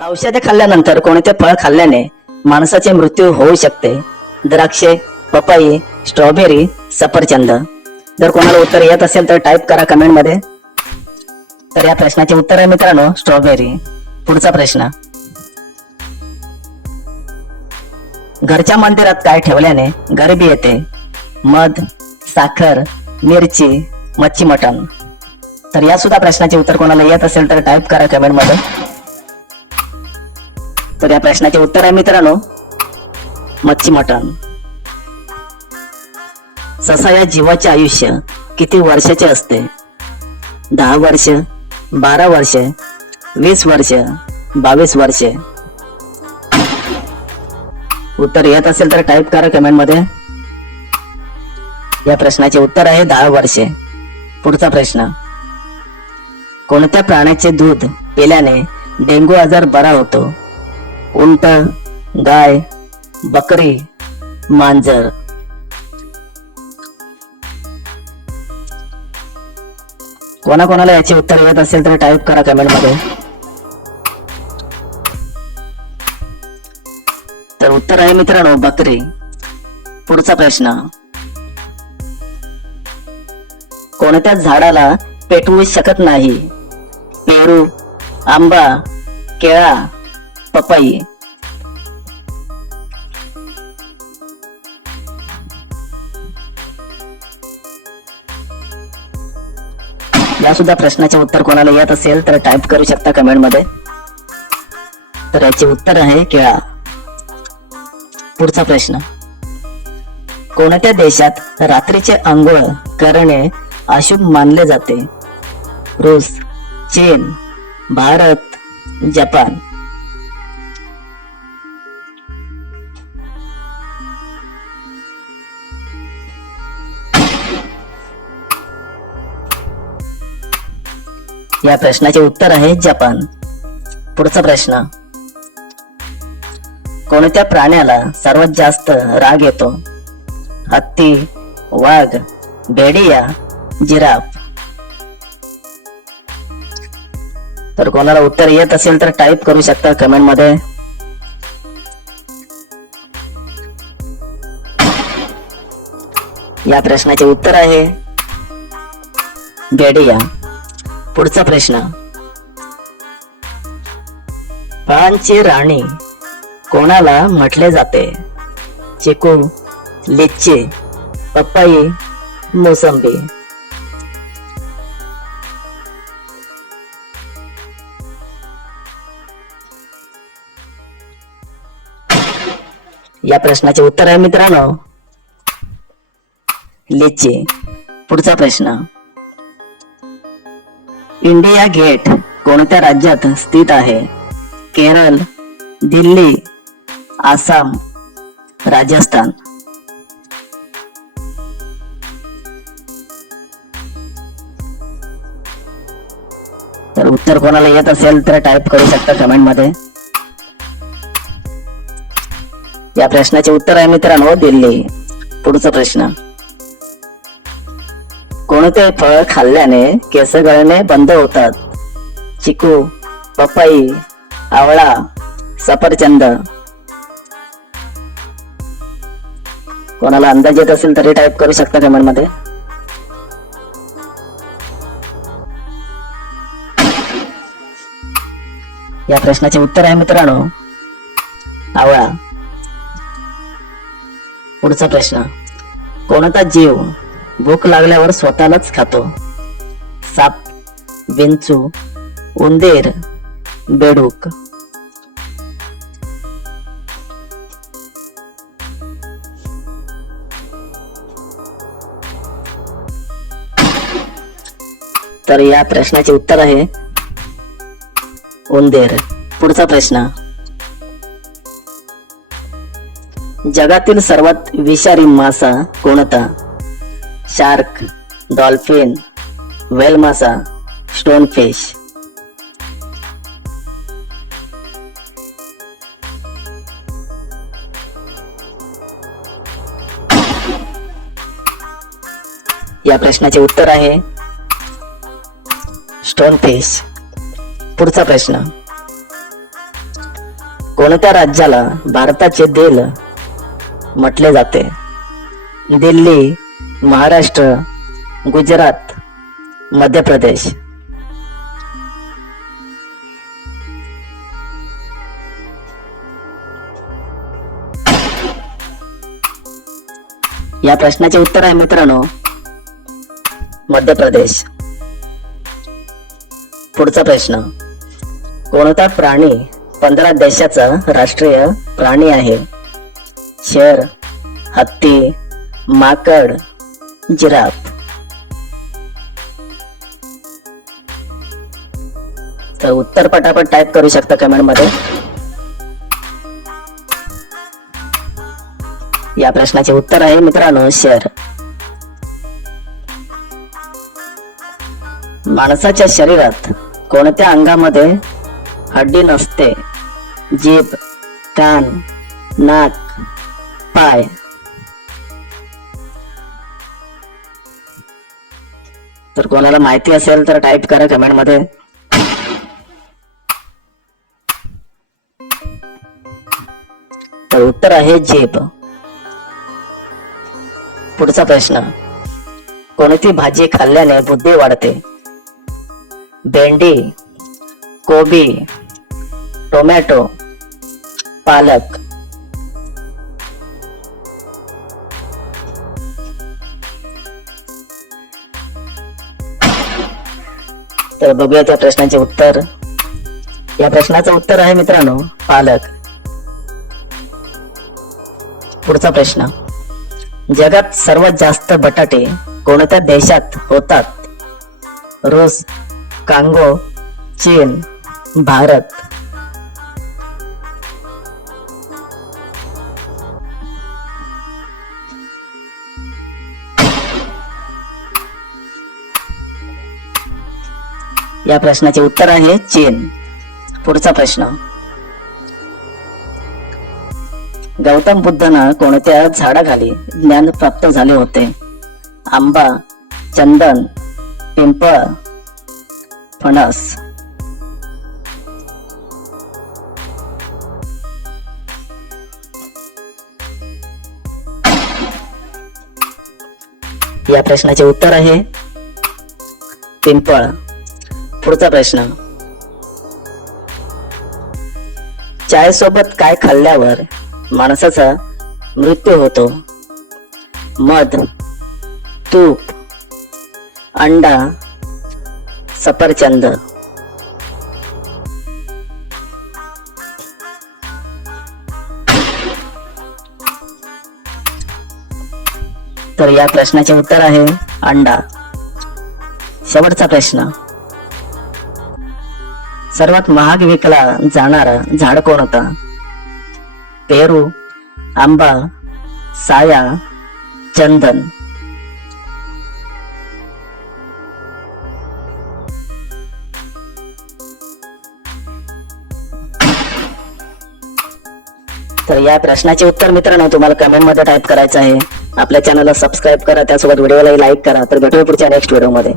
औषधे खाल्ल्यानंतर कोणते फळ खाल्ल्याने माणसाचे मृत्यू होऊ शकते? द्राक्षे, पपई, स्ट्रॉबेरी, सफरचंद. जर कोणाला उत्तर येत असेल तर टाईप करा कमेंट मध्ये. तर या प्रश्नाचे उत्तर आहे मित्रांनो स्ट्रॉबेरी. पुढचा प्रश्न, घरच्या मंदिरात काय ठेवल्याने गरिबी येते? मध, साखर, मिरची, मच्छी मटण. तर या सुद्धा प्रश्नाचे उत्तर कोणाला येत असेल तर टाईप करा कमेंट मध्ये. तर या प्रश्नाचे उत्तर आहे मित्रांनो मच्छी मटण. ससा या जीवाचे आयुष्य किती वर्षाचे असते? 10 वर्ष, 12 वर्ष, 20 वर्ष, 22 वर्षे. उत्तर येत असेल तर टाईप करा कमेंट मध्ये. या प्रश्नाचे उत्तर आहे 10 वर्षे. पुढचा प्रश्न, कोणत्या प्राण्याचे दूध पिल्याने डेंगू आजार बरा होतो? उंट, गाय, बकरी, मांजर. कोणाकोणाला याचे उत्तर येत असेल तर टाईप करा कमेंट मध्ये. तर उत्तर आहे मित्रांनो बकरी. पुढचा प्रश्न, कोणत्या झाडाला पेटवू शकत नाही? पेरू, आंबा, केळा, पपई. या सुद्धा प्रश्नाचे उत्तर कोणाला येत असेल तर टाईप करू शकता कमेंट मध्ये. तर याचे उत्तर आहे केळा. पुढचा प्रश्न, कोणत्या देशात रात्रीचे अंघोळ करणे अशुभ मानले जाते? रूस, चीन, भारत, जपान. या प्रश्नाचे उत्तर आहे जपान. पुढचा प्रश्न, कोणत्या प्राण्याला सर्वात जास्त राग येतो? हत्ती, वाघ, भेडिया, जिराफ. तर कोणाला उत्तर येत असेल तर टाईप करू शकता कमेंट मध्ये. या प्रश्नाचे उत्तर आहे भेडिया. पुढचा प्रश्न, फळांची राणी कोणाला म्हटले जाते? चिकू, लिची, पपई, मोसंबी. या प्रश्नाचे उत्तर आहे मित्रांनो लिची. पुढचा प्रश्न, इंडिया गेट कोणत्या राज्यात स्थित आहे? केरळ, दिल्ली, आसाम, राजस्थान. तर उत्तर कोणाला येत असेल तर टाईप करू शकता कमेंट मध्ये. या प्रश्नाचे उत्तर आहे मित्रांनो दिल्ली. पुढचा प्रश्न, कोणते फळ खाल्ल्याने केस गळणे बंद होतात? चिकू, पपई, आवळा, सफरचंद. कोणाला अंदाज येत असेल तरी टाईप करू शकता कमेंट मध्ये. या प्रश्नाचे उत्तर आहे मित्रांनो आवळा. पुढचा प्रश्न, कोणता जीव भूक लागल्यावर स्वतःलाच खातो? साप, विंचू, उंदीर, बेडूक. तर या प्रश्नाचे उत्तर आहे उंदीर. पुढचा प्रश्न, जगातील सर्वात विषारी मासा कोणता? शार्क, डॉल्फिन, व्हेल मासा, स्टोन फिश. या प्रश्नाचे उत्तर आहे स्टोन फिश. पुढचा प्रश्न, कोणत्या राज्याला भारताचे दिल म्हटले जाते? दिल्ली, महाराष्ट्र, गुजरात, मध्य प्रदेश. या प्रश्नाचे उत्तर आहे मित्रांनो मध्य प्रदेश. पुढचा प्रश्न, कोणता प्राणी 15 देशाचा राष्ट्रीय प्राणी आहे? शेर, हत्ती, माकड, जिराफ. तर उत्तर पटापट टाइप करू शकता कमेंट मध्ये. या प्रश्नाचे उत्तर आहे मित्रांनो शेर. माणसाच्या शरीरात कोणत्या अंगामध्ये हड्डी नसते? जीभ, कान, नाक, पाय. तर कोणाला माहिती असेल तर टाइप करा कमेंट मध्ये. तर उत्तर आहे जीभ. पुढचा प्रश्न, कोणती भाजी खाल्ल्याने बुद्धी वाढते? भेंडी, कोबी, टोमॅटो, पालक. तर बघूया त्या प्रश्नाचे उत्तर. या प्रश्नाचं उत्तर आहे मित्रांनो पालक. पुढचा प्रश्न, जगात सर्वात जास्त बटाटे कोणत्या देशात होतात? रूस, कांगो, चीन, भारत. या प्रश्नाचे उत्तर आहे चीन. पुढचा प्रश्न, गौतम बुद्धांना कोणत्या झाडाखाली ज्ञान प्राप्त झाले होते? आंबा, चंदन, पिंपळ, फणस. या प्रश्नाचे उत्तर आहे पिंपळ. पुढचा प्रश्न, चाय सोबत काय खाल्ल्यावर माणसाचा मृत्यू होतो? मध, तूप, अंडा, सफरचंद. तर या प्रश्नाचे उत्तर आहे अंडा. शेवटचा प्रश्न, सर्वात महाग विकला जाणारा झाड कोणतं? पेरू, आंबा, साया, चंदन. तर या प्रश्नाचे उत्तर मित्रांनो तुम्हाला कमेंट मध्ये टाइप करायचं आहे. आपल्या चॅनलला सबस्क्राईब करा, त्यासोबत व्हिडिओला लाईक करा. तर भेटूया पुढच्या नेक्स्ट व्हिडिओ मध्ये.